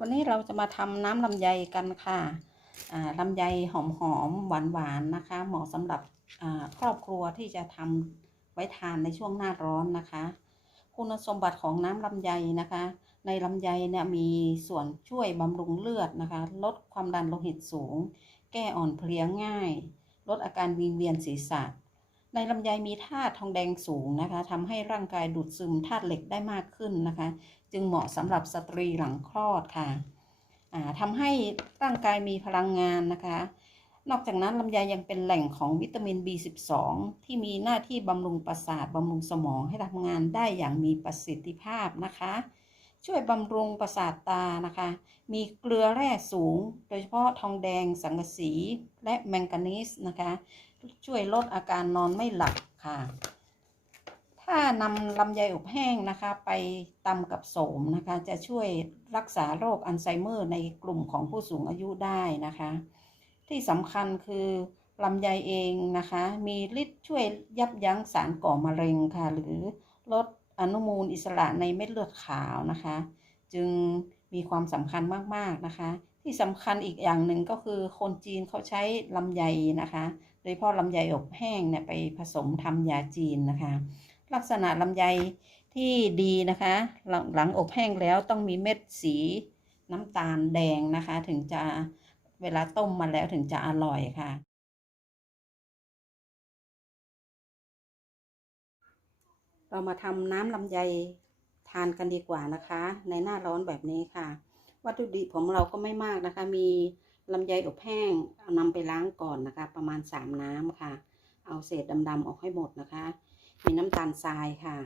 วันนี้เราจะมาทำน้ำลำไยกันค่ะอ่าลำไยหอมๆหวานๆนะคะ เหมาะสำหรับครอบครัวที่จะทำไว้ทานในช่วงหน้าร้อนนะคะ คุณสมบัติของน้ำลำไยนะคะ ในลำไยเนี่ยมีส่วนช่วยบำรุงเลือดนะคะ ลดความดันโลหิตสูง แก้อ่อนเพลียง่าย ลดอาการวิงเวียนศีรษะ ในลำไยมีธาตุทองแดงสูงนะคะทำให้ร่างกายดูดซึมธาตุเหล็กได้มากขึ้นนะคะ จึงเหมาะสำหรับสตรีหลังคลอดค่ะทำให้ร่างกายมีพลังงานนะคะ นอกจากนั้นลำไยยังเป็นแหล่งของวิตามิน B12 ที่มีหน้าที่บำรุงประสาทบำรุงสมองให้ทำงานได้อย่างมีประสิทธิภาพนะคะ ช่วยบำรุงประสาทตานะคะ มีเกลือแร่สูง โดยเฉพาะทองแดงสังกะสีและแมงกานีสนะคะ ช่วยลดอาการนอนไม่หลับค่ะ ถ้านำลำไยอบแห้งนะคะ ไปตำกับโสมนะคะ จะช่วยรักษาโรคอัลไซเมอร์ในกลุ่มของผู้สูงอายุได้นะคะ ที่สำคัญคือลำไยเองนะคะ มีฤทธิ์ช่วยยับยั้งสารก่อมะเร็งค่ะ หรือลดอนุมูลอิสระในเม็ดเลือดขาวนะคะ จึงมีความสำคัญมาก ๆ นะคะ ที่สำคัญอีกอย่างหนึ่งก็คือคนจีนเขาใช้ลำไยนะคะ โดยเฉพาะลำไยอบแห้งเนี่ยไปผสมทำยาจีนนะคะ ลักษณะลำไยที่ดีนะคะ หลังหลังอบแห้งแล้วต้องมีเม็ดสีน้ำตาลแดงนะคะ ถึงจะเวลาต้มมาแล้วถึงจะอร่อยค่ะ เรามาทำน้ำลำไยทานกันดีกว่านะคะ ในหน้าร้อนแบบนี้ค่ะ วัตถุดิบของเราก็ไม่มากนะคะมี ลำไยอบแห้งเอานำไปล้างก่อนนะคะ ประมาณ 3 น้ำค่ะ เอาเศษดำๆออกให้หมดนะคะ มีน้ำตาลทรายค่ะ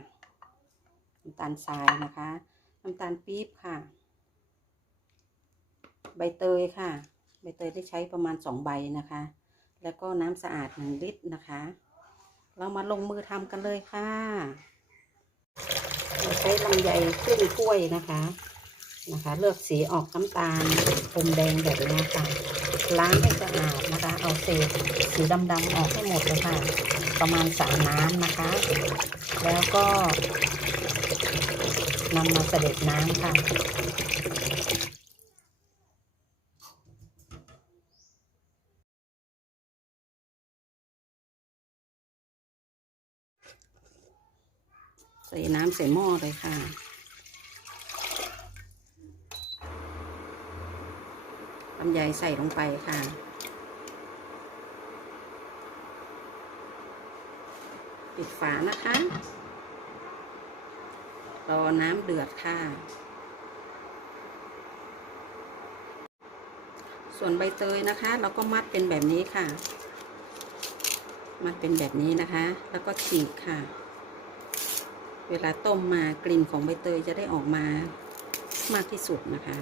น้ำตาลทรายนะคะ น้ำตาลปี๊บค่ะ ใบเตยค่ะ ใบเตยได้ใช้ประมาณ 2 ใบนะคะ แล้วก็น้ำสะอาด 1 ลิตรนะคะ เรามาลงมือทำกันเลยค่ะ ใช้ลำไยครึ่งถ้วยนะคะ นะคะ เลือกสีออกน้ำตาลอมแดงแบบนี้ค่ะ ล้างให้สะอาดนะคะ เอาเศษสีดำๆออกให้หมดเลยค่ะ ประมาณสามน้ำนะคะ แล้วก็นำมาเสด็จน้ำค่ะใส่น้ำใส่หม้อเลยค่ะ ลำไยใส่ลงไปค่ะ ปิดฝานะคะ รอน้ำเดือดค่ะ ส่วนใบเตยนะคะ เราก็มัดเป็นแบบนี้ค่ะ มัดเป็นแบบนี้นะคะ แล้วก็ฉีกค่ะ เวลาต้มมากลิ่นของใบเตยจะได้ออกมามากที่สุดนะคะ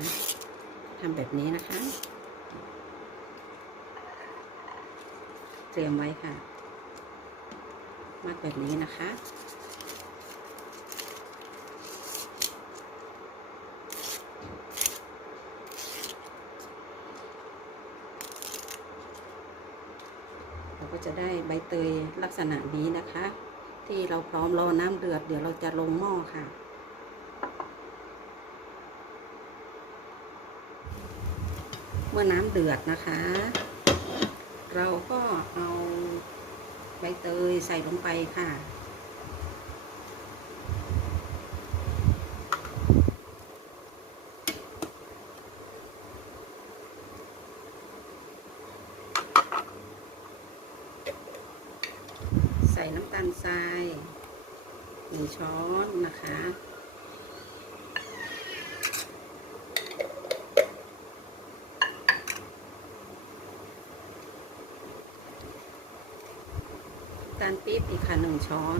ทำแบบนี้นะคะ เตรียมไว้ค่ะ มัดแบบนี้นะคะเราก็จะได้ใบเตยลักษณะนี้นะคะ ที่เราพร้อมรอน้ำเดือด เดี๋ยวเราจะลงหม้อค่ะ เมื่อน้ำเดือดนะคะ เราก็เอาใบเตยใส่ลงไปค่ะ ใส่น้ำตาลทรายหนึ่งช้อนนะคะ น้ำตาลปี๊บอีกค่ะหนึ่งช้อน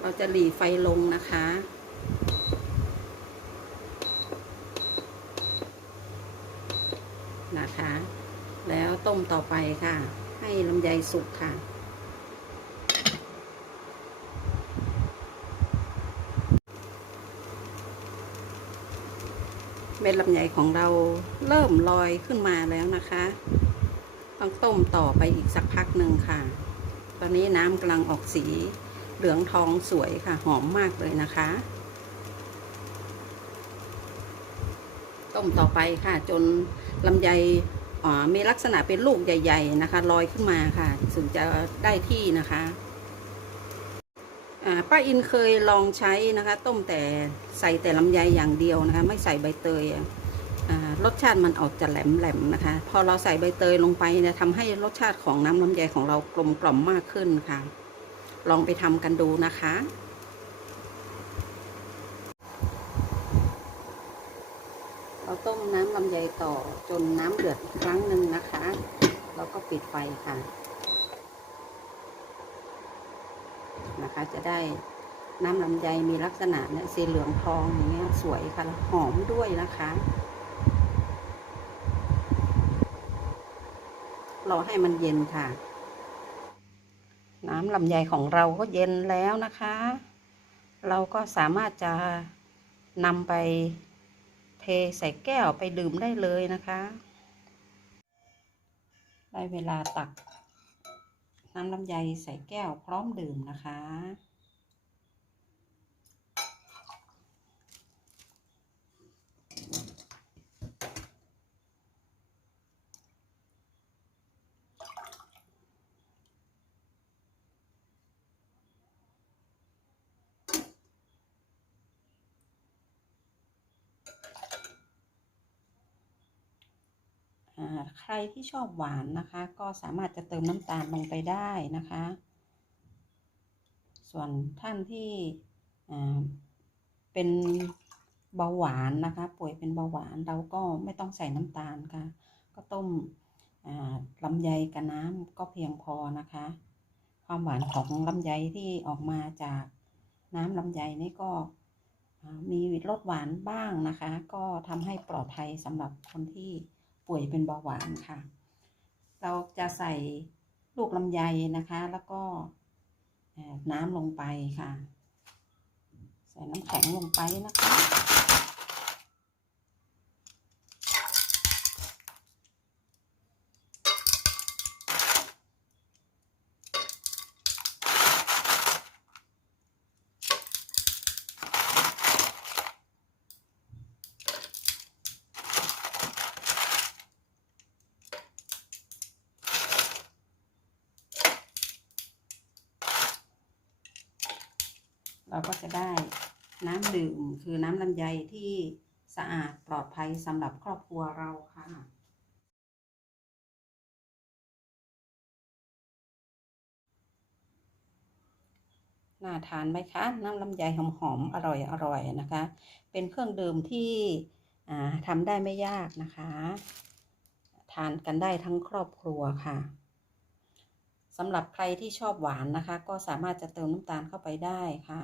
เราจะหลีไฟลงนะคะ คะ แล้วต้มต่อไปค่ะ ให้ลำไยสุกค่ะ เม็ดลำไยของเราเริ่มลอยขึ้นมาแล้วนะคะ ต้องต้มต่อไปอีกสักพักหนึ่งค่ะ ตอนนี้น้ำกำลังออกสีเหลืองทองสวยค่ะ หอมมากเลยนะคะ ต้มต่อไปค่ะ จนลำไยมีลักษณะเป็นลูกใหญ่ ๆ นะคะลอยขึ้นมาค่ะถึงจะได้ที่นะคะป้าอินเคยลองใช้นะคะ ต้มแต่ใส่แต่ลำไยอย่างเดียวนะคะ ไม่ใส่ใบเตยรสชาติมันออกจะแหลมๆนะคะ พอเราใส่ใบเตยลงไปเนี่ยทำให้รสชาติของน้ำลำไยของเรากลมกล่อมมากขึ้นค่ะ ลองไปทำกันดูนะคะ เราต้ม น้ำลำไยต่อจนน้ำเดือดอีกครั้งหนึ่งนะคะเราก็ปิดไฟค่ะ นะคะจะได้น้ำลำไยมีลักษณะเนี่ยสีเหลืองทองอย่างเงี้ยสวยค่ะหอมด้วยนะคะ รอให้มันเย็นค่ะ น้ำลำไยของเราก็เย็นแล้วนะคะ เราก็สามารถจะนำไป เทใส่แก้วไปดื่มได้เลยนะคะ ได้เวลาตักน้ำลำไยใส่แก้วพร้อมดื่มนะคะ ใครที่ชอบหวานนะคะ ก็สามารถจะเติมน้ำตาลลงไปได้นะคะ ส่วนท่านที่เป็นเบาหวานนะคะ ป่วยเป็นเบาหวานเราก็ไม่ต้องใส่น้ำตาลค่ะ ก็ต้มลำไยกับน้ำก็เพียงพอนะคะ ความหวานของลำไยที่ออกมาจากน้ำลำไยนี่ก็มีรสหวานบ้างนะคะ ก็ทำให้ปลอดภัยสำหรับคนที่ ป่วยเป็นเบาหวานค่ะ เราจะใส่ลูกลำไยนะคะ แล้วก็เอ่อน้ำลงไปค่ะ ใส่น้ำแข็งลงไปนะคะ เราก็จะได้น้ำดื่มคือน้ำลำไยที่สะอาดปลอดภัยสำหรับครอบครัวเราค่ะน่าทานไหมคะน้ำลำไยหอมๆอร่อยอร่อยนะคะ เป็นเครื่องดื่มที่ทำได้ไม่ยากนะคะ ทานกันได้ทั้งครอบครัวค่ะสำหรับใครที่ชอบหวานนะคะ ก็สามารถจะเติมน้ำตาลเข้าไปได้ค่ะ